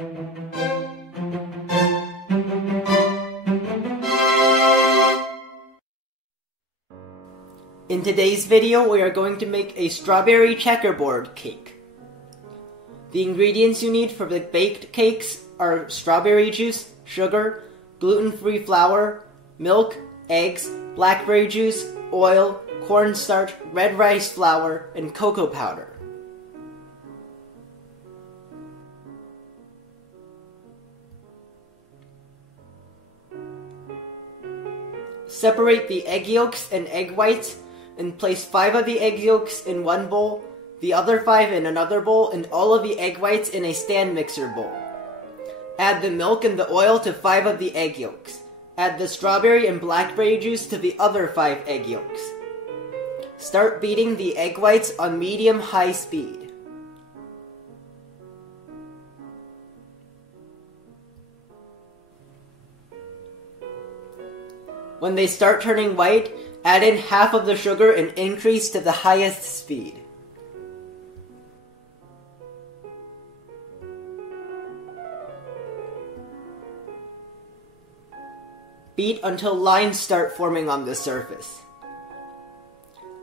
In today's video, we are going to make a strawberry checkerboard cake. The ingredients you need for the baked cakes are strawberry juice, sugar, gluten-free flour, milk, eggs, blackberry juice, oil, cornstarch, red rice flour, and cocoa powder. Separate the egg yolks and egg whites and place 5 of the egg yolks in one bowl, the other 5 in another bowl, and all of the egg whites in a stand mixer bowl. Add the milk and the oil to 5 of the egg yolks. Add the strawberry and blackberry juice to the other 5 egg yolks. Start beating the egg whites on medium-high speed. When they start turning white, add in half of the sugar and increase to the highest speed. Beat until lines start forming on the surface.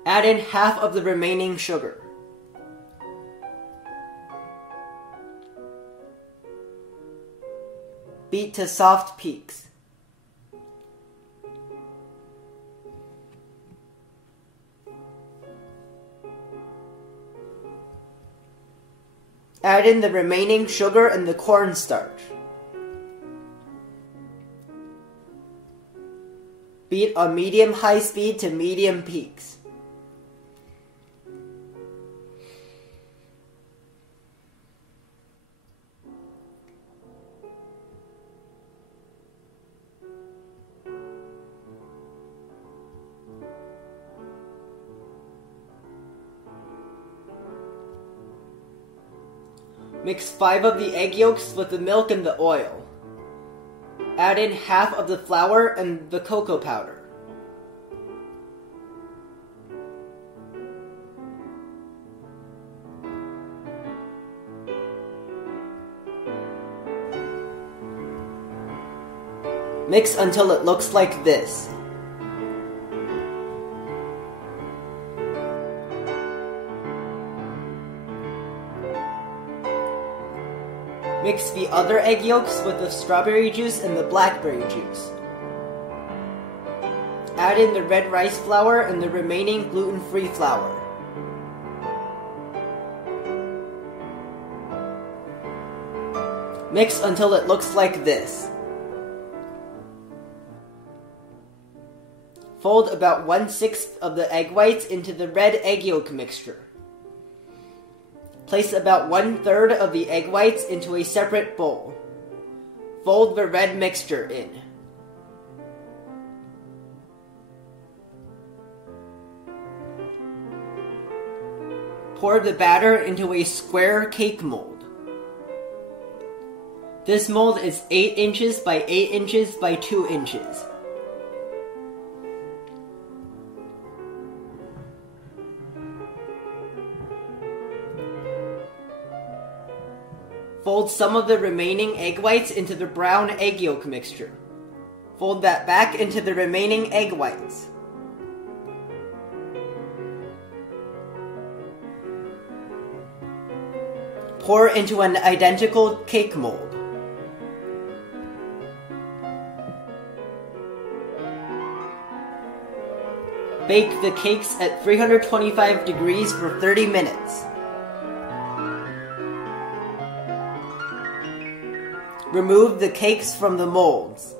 Add in half of the remaining sugar. Beat to soft peaks. Add in the remaining sugar and the cornstarch. Beat on medium-high speed to medium peaks. Mix 5 of the egg yolks with the milk and the oil. Add in half of the flour and the cocoa powder. Mix until it looks like this. Mix the other egg yolks with the strawberry juice and the blackberry juice. Add in the red rice flour and the remaining gluten-free flour. Mix until it looks like this. Fold about 1/6 of the egg whites into the red egg yolk mixture. Place about 1/3 of the egg whites into a separate bowl. Fold the red mixture in. Pour the batter into a square cake mold. This mold is 8 inches by 8 inches by 2 inches. Fold some of the remaining egg whites into the brown egg yolk mixture. Fold that back into the remaining egg whites. Pour into an identical cake mold. Bake the cakes at 325 degrees for 30 minutes. Remove the cakes from the molds.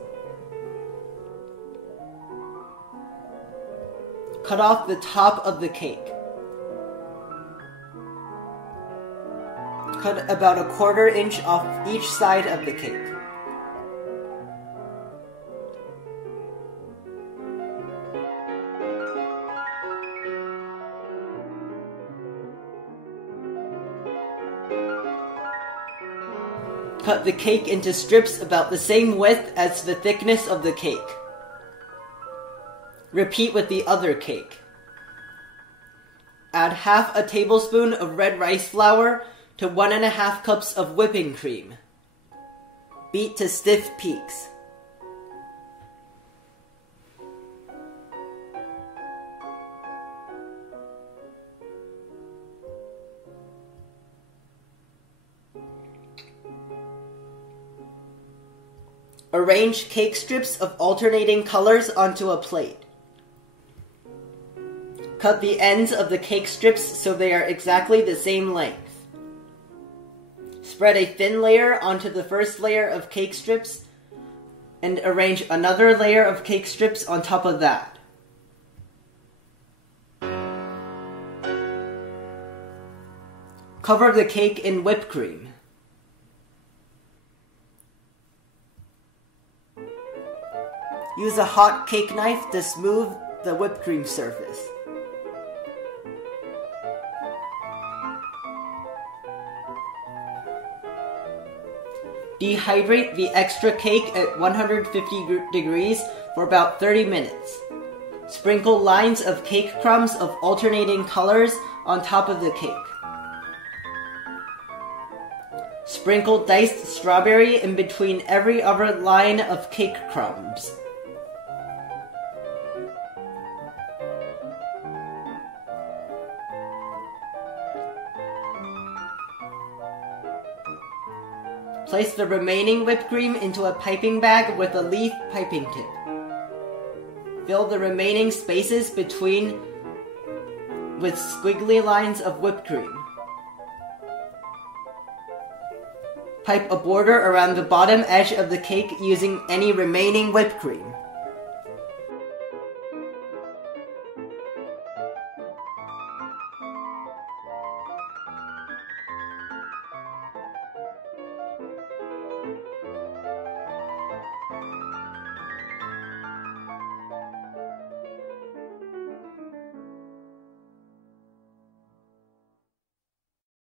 Cut off the top of the cake. Cut about 1/4 inch off each side of the cake. Cut the cake into strips about the same width as the thickness of the cake. Repeat with the other cake. Add half a tablespoon of red rice flour to 1.5 cups of whipping cream. Beat to stiff peaks. Arrange cake strips of alternating colors onto a plate. Cut the ends of the cake strips so they are exactly the same length. Spread a thin layer onto the first layer of cake strips and arrange another layer of cake strips on top of that. Cover the cake in whipped cream. Use a hot cake knife to smooth the whipped cream surface. Dehydrate the extra cake at 150 degrees for about 30 minutes. Sprinkle lines of cake crumbs of alternating colors on top of the cake. Sprinkle diced strawberry in between every other line of cake crumbs. Place the remaining whipped cream into a piping bag with a leaf piping tip. Fill the remaining spaces between with squiggly lines of whipped cream. Pipe a border around the bottom edge of the cake using any remaining whipped cream.